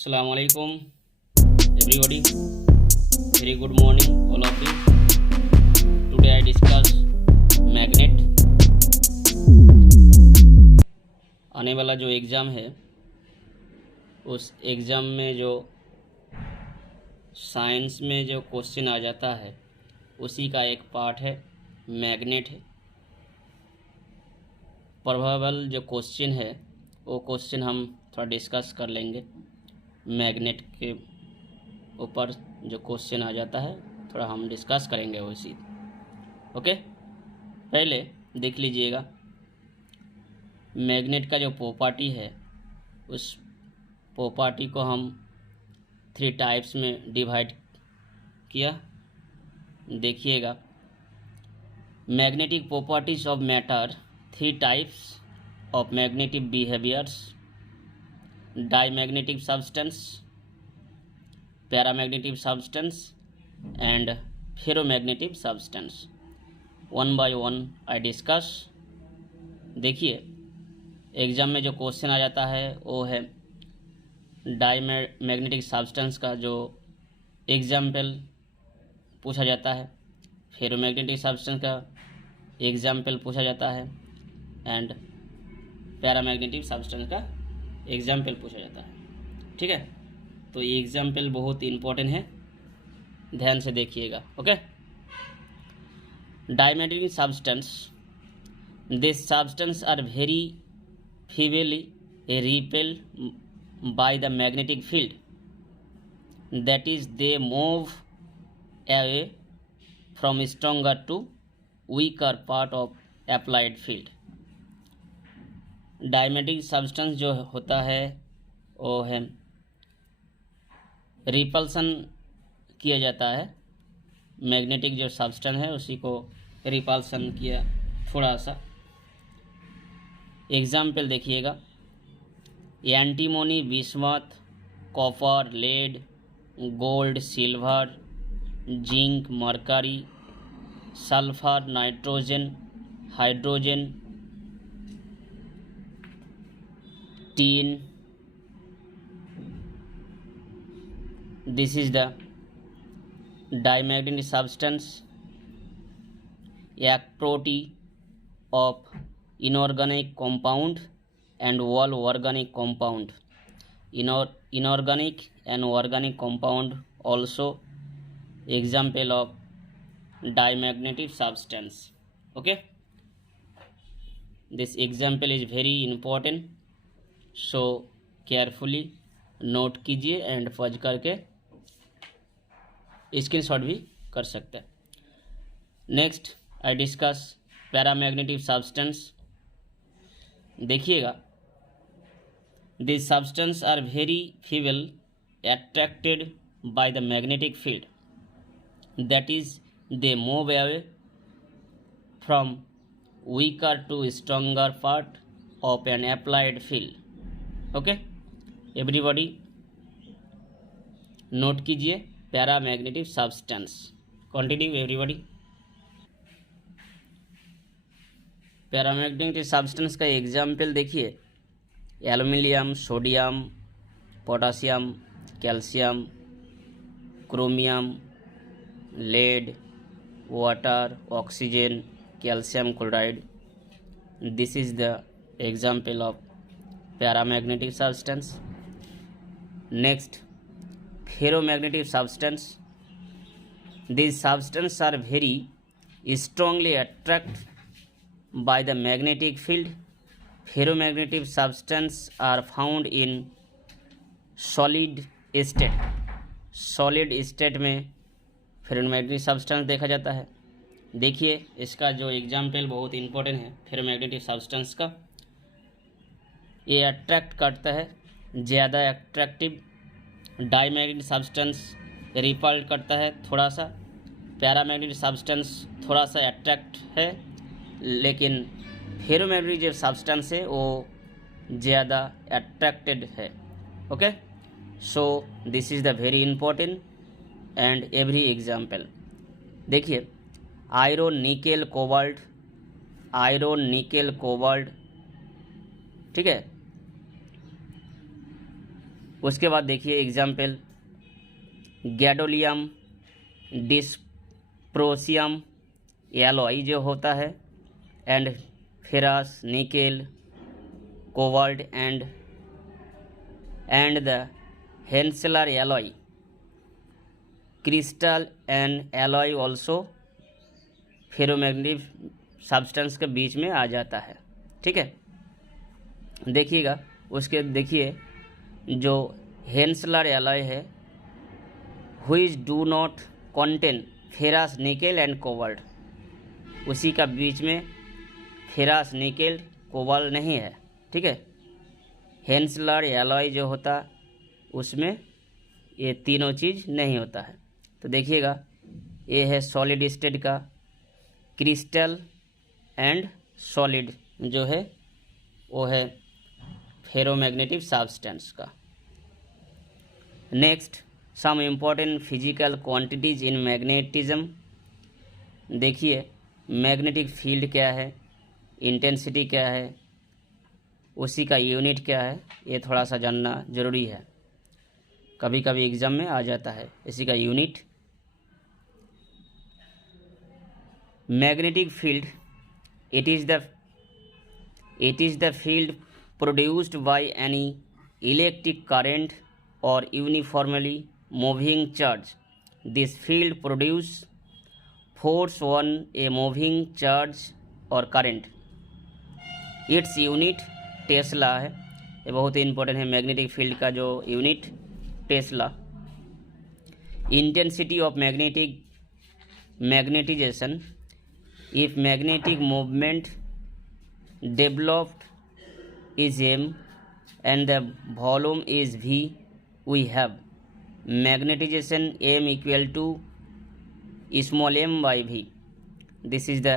Assalamualaikum everybody. Very good morning all of you. Today I discuss magnet. आने वाला जो exam है उस एग्ज़ाम में जो साइंस में जो क्वेश्चन आ जाता है उसी का एक पार्ट है मैग्नेट है। प्रोबेबल जो क्वेश्चन है वो क्वेश्चन हम थोड़ा डिस्कस कर लेंगे। मैग्नेट के ऊपर जो क्वेश्चन आ जाता है थोड़ा हम डिस्कस करेंगे उसी। ओके, पहले देख लीजिएगा मैग्नेट का जो प्रॉपर्टी है उस प्रॉपर्टी को हम 3 टाइप्स में डिवाइड किया। देखिएगा magnetic properties of matter, 3 types of magnetic behaviours: diamagnetic substance, paramagnetic substance and ferromagnetic substance. One by one I discuss. देखिए एग्ज़ाम में जो क्वेश्चन आ जाता है वो है डायमैग्नेटिक सब्सटेंस का जो एग्जाम्पल पूछा जाता है, फेरोमैग्नेटिक सब्सटेंस का एग्जाम्पल पूछा जाता है एंड पैरामैग्नेटिक सब्सटेंस का एग्जाम्पल पूछा जाता है। ठीक है, तो ये एग्जाम्पल बहुत इम्पोर्टेंट है, ध्यान से देखिएगा। Okay, diamagnetic substance, this substance are very feebly repelled by the magnetic field, that is they move away from stronger to weaker part of applied field। Diamagnetic substance जो होता है वो है रिपल्सन किया जाता है। मैग्नेटिक जो सब्सटेंस है उसी को रिपल्सन किया थोड़ा सा। एग्जाम्पल देखिएगा antimony, bismuth, copper, lead, gold, silver, zinc, mercury, sulphur, nitrogen, hydrogen, tin. This is the diamagnetic substance. Activity of inorganic compound and all organic compound, inorganic and organic compound also example of diamagnetic substance। okay, this example is very important, so carefully note कीजिए and pause करके screenshot भी कर सकते हैं। Next I discuss paramagnetic substance. देखिएगा this substance are very feeble attracted by the magnetic field, that is they move away from weaker to stronger part of an applied field. Okay, everybody note कीजिए paramagnetic substance. Continue everybody. Paramagnetic substance का example देखिए aluminium, sodium, potassium, calcium, chromium, lead, water, oxygen, calcium chloride. This is the example of paramagnetic substance. Next ferromagnetic substance, this substance are very strongly attract by the magnetic field। ferromagnetic substance are found in solid state। solid state में ferromagnetic substance देखा जाता है। देखिए इसका जो example बहुत important है ferromagnetic substance का। ये अट्रैक्ट करता है, ज़्यादा अट्रैक्टिव। डायमैग्नेटिक सब्सटेंस रिपल्ड करता है थोड़ा सा। पैरामैग्नेटिक सब्सटेंस थोड़ा सा अट्रैक्ट है, लेकिन फेरोमैग्नेटिक जो सब्सटेंस है वो ज़्यादा अट्रैक्टेड है। Okay, so this is the very important and every example. देखिए iron, nickel, cobalt, iron, nickel, cobalt, ठीक है। उसके बाद देखिए एग्जाम्पल, गैडोलियम, डिस्प्रोसियम एलॉय जो होता है, and ferrous, nickel, cobalt and the Heusler alloy, crystal and alloy also ferromagnetic substance के बीच में आ जाता है। ठीक है, देखिएगा उसके, देखिए जो हेंसलर एलॉय है, which do not contain ferrous, nickel and cobalt, उसी का बीच में फेरस, निकेल, कोबाल्ट नहीं है। ठीक है, हेंसलर एलॉय जो होता उसमें ये तीनों चीज़ नहीं होता है। तो देखिएगा ये है सॉलिड स्टेट का, क्रिस्टल एंड सॉलिड जो है वो है फेरोमैग्नेटिक सब्सटेंस का। Next, some important physical quantities in magnetism. देखिए मैग्नेटिक फील्ड क्या है, इंटेंसिटी क्या है, उसी का यूनिट क्या है, ये थोड़ा सा जानना ज़रूरी है, कभी कभी एग्ज़ाम में आ जाता है इसी का unit. Magnetic field, it is the field produced by any electric current or uniformly moving charge. This field produce force on a moving charge or current. Its unit tesla है, ये बहुत ही इंपॉर्टेंट है। मैग्नेटिक फील्ड का जो unit tesla. Intensity of magnetization, if magnetic movement developed is m and the volume is v, we have magnetization m equal to small m by v. This is the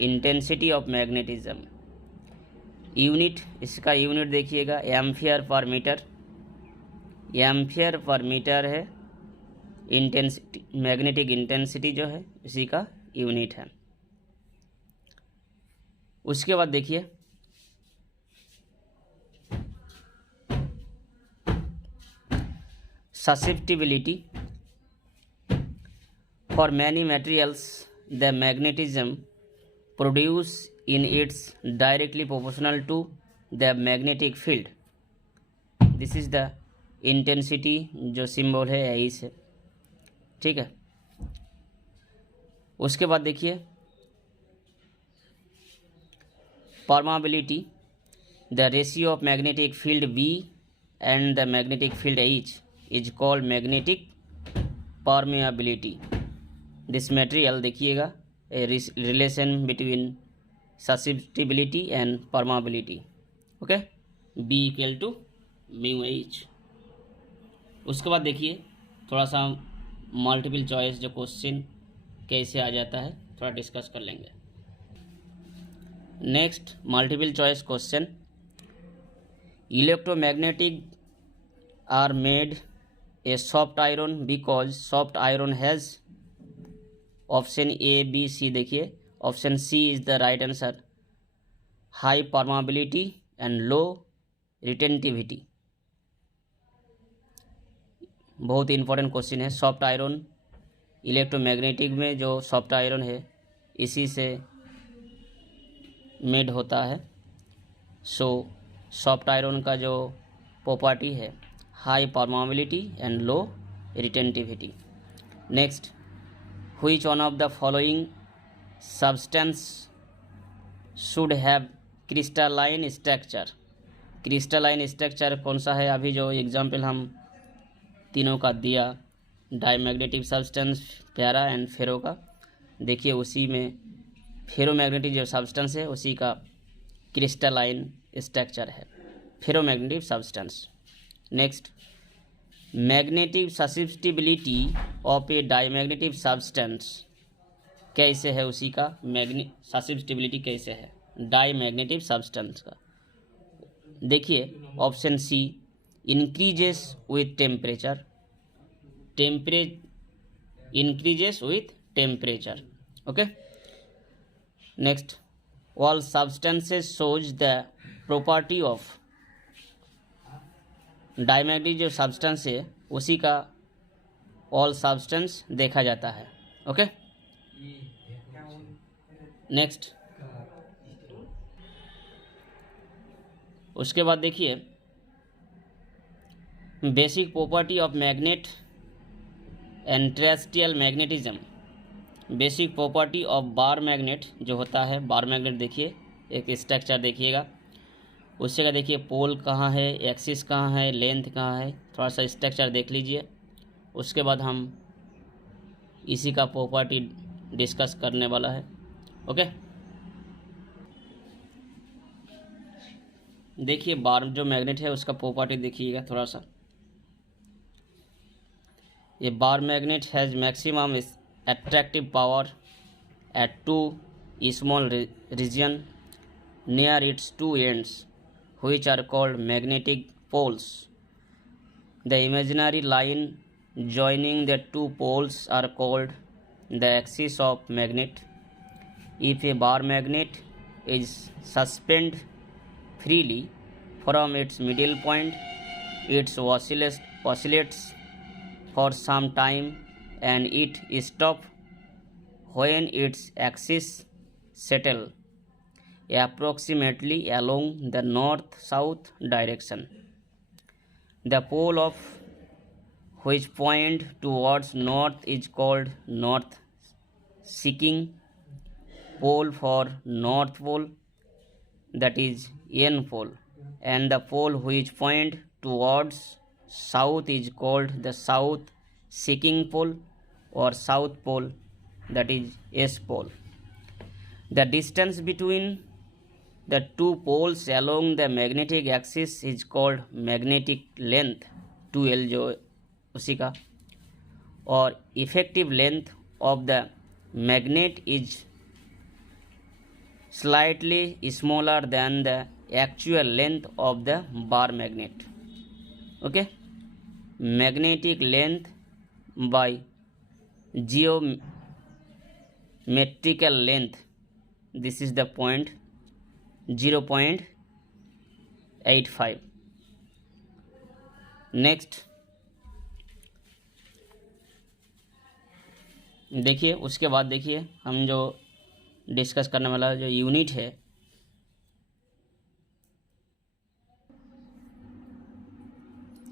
intensity of magnetism. Unit, इसका unit देखिएगा ampere per metre, ampere per metre है intensity, magnetic intensity जो है इसी का unit है। उसके बाद देखिए susceptibility, for many materials the magnetism produced in its directly proportional to the magnetic field. This is the intensity जो सिंबल है यही से। ठीक है, उसके बाद देखिए permeability, the ratio of magnetic field B and the magnetic field H is called magnetic permeability. This material देखिएगा relation between susceptibility and permeability. Okay, B equal to mu H. उसके बाद देखिए थोड़ा सा मल्टीपल चॉइस जो question कैसे आ जाता है थोड़ा डिस्कस कर लेंगे। Next multiple choice question, electromagnetic are made a soft iron because soft iron has, option A B C, देखिए option C is the right answer, high permeability and low retentivity. बहुत ही important question है। Soft iron electromagnetic में जो soft iron है इसी से made होता है। सो सॉफ्ट आयरन का जो प्रॉपर्टी है high permeability and low retentivity. Next, which one of the following substance should have crystalline structure. Crystalline structure कौन सा है, अभी जो एग्जाम्पल हम तीनों का दिया, डायमैग्नेटिक सब्सटेंस, प्यारा एंड फेरो का, देखिए उसी में फेरोमैग्नेटिक जो सब्सटेंस है उसी का क्रिस्टलाइन स्ट्रक्चर है, ferromagnetic substance. Next, magnetic susceptibility of A diamagnetic substance कैसे है, उसी का ससेप्टिबिलिटी कैसे है डायमैग्नेटिक सब्सटेंस का। देखिए option C, increases with temperature, increases with temperature. Okay, next, all substances shows the property of diamagnetic जो सब्सटेंस है उसी का ऑल सब्सटेंस देखा जाता है। Okay, next. उसके बाद देखिए basic property of magnet and terrestrial magnetism. Basic property of bar magnet जो होता है, बार मैग्नेट देखिए एक स्ट्रक्चर देखिएगा, उससे का देखिए पोल कहाँ है, एक्सिस कहाँ है, लेंथ कहाँ है, थोड़ा सा स्ट्रक्चर देख लीजिए। उसके बाद हम इसी का प्रॉपर्टी डिस्कस करने वाला है। ओके, देखिए बार जो मैग्नेट है उसका प्रॉपर्टी देखिएगा थोड़ा सा। ये bar magnet has maximum attractive power at two small region near its two ends, which are called magnetic poles. The imaginary line joining the two poles are called the axis of magnet. If a bar magnet is suspended freely from its middle point, it oscillates for some time and it stops when its axis settles approximately along the north-south direction. The pole of which point towards north is called north-seeking pole for north pole, that is N pole, and the pole which point towards south is called the south seeking pole or south pole, that is S pole. The distance between the two poles along the magnetic axis is called magnetic length, 2L जो उसी का, और effective length of the magnet is slightly smaller than the actual length of the bar magnet. Okay, magnetic length by geometrical length, this is the point 0.85. Next देखिए, उसके बाद देखिए हम जो डिस्कस करने वाला जो यूनिट है,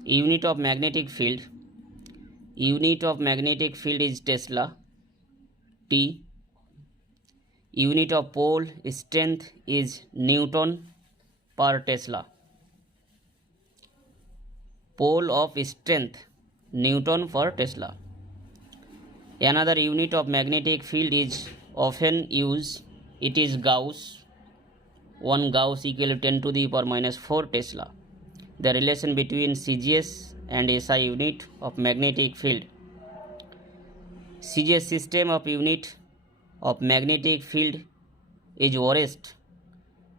unit of magnetic field, unit of magnetic field is Tesla T. Unit of pole strength is Newton per Tesla. Pole of strength Newton per Tesla. Another unit of magnetic field is often used. It is Gauss. 1 Gauss equal to 10 to the power minus 4 Tesla. The relation between CGS and SI unit of magnetic field. CGS system of unit of magnetic field is Worst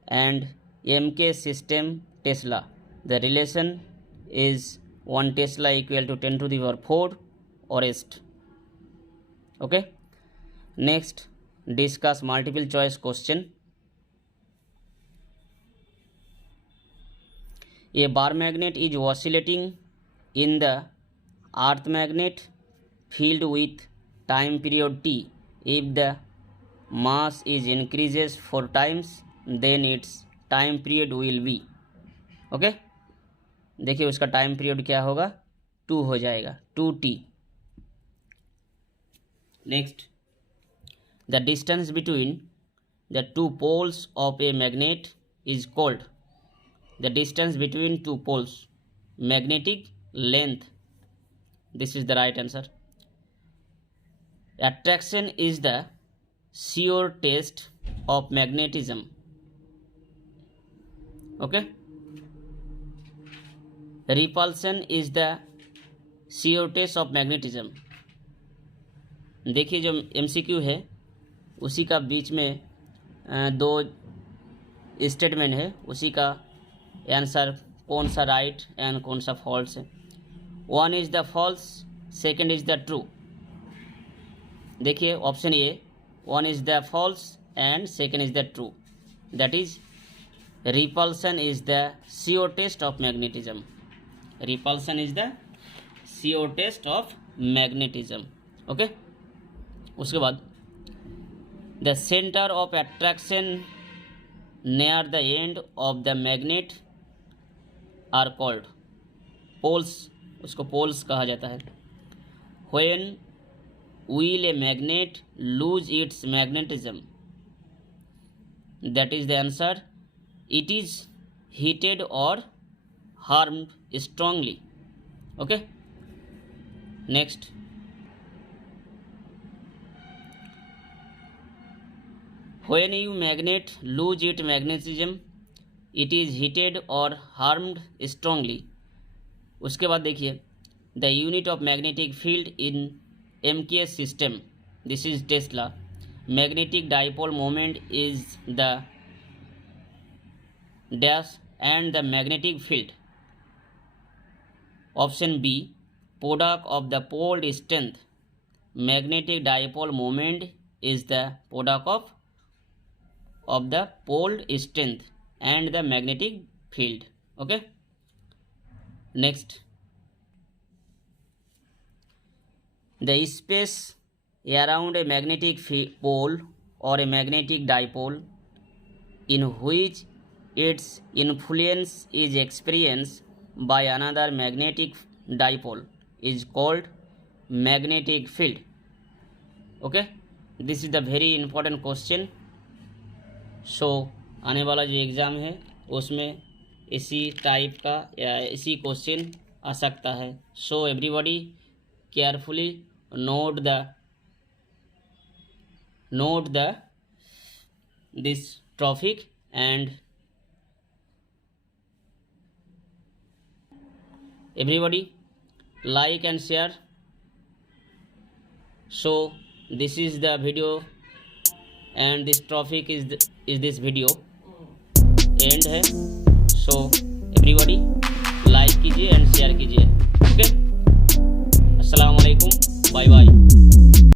and MK system Tesla. The relation is 1 Tesla equal to 10 to the power 4 Worst. Okay, next discuss multiple choice question. A bar magnet is oscillating in the earth magnet field with time period t. If the mass is increases 4 times, then its time period will be. Okay, देखिए उसका time period क्या होगा, 2 हो जाएगा, 2t. Next, the distance between the two poles of a magnet is called. The distance between two poles, magnetic length. This is the right answer. Attraction is the sure test of magnetism. Okay, repulsion is the sure test of magnetism. देखिए जो MCQ है उसी का बीच में दो statement है, उसी का आंसर कौन सा राइट एंड कौन सा फॉल्स है. 1 is the false, second is the true. देखिए option A, 1 is the false and second is the true. That is repulsion is the sure test of magnetism. Repulsion is the CO test of magnetism. Okay, उसके बाद the centre of attraction near the end of the magnet are called poles, उसको poles कहा जाता है। When will a magnet lose its magnetism, that is the answer, it is heated और harmed strongly. Okay, next, when you magnet lose its magnetism, it is heated or harmed strongly। उसके बाद देखिए, the unit of magnetic field in MKS system, this is Tesla, magnetic dipole moment is the dash and the magnetic field, option B, product of the pole strength, magnetic dipole moment is the product of the pole strength and the magnetic field। okay, next, the space around a magnetic pole or a magnetic dipole in which its influence is experienced by another magnetic dipole is called magnetic field। okay, this is the very important question। सो आने वाला जो exam है उसमें इसी type का या इसी question आ सकता है। So everybody carefully note the this topic and everybody like and share। so this is the video and this topic is this video end है। so everybody like कीजिए।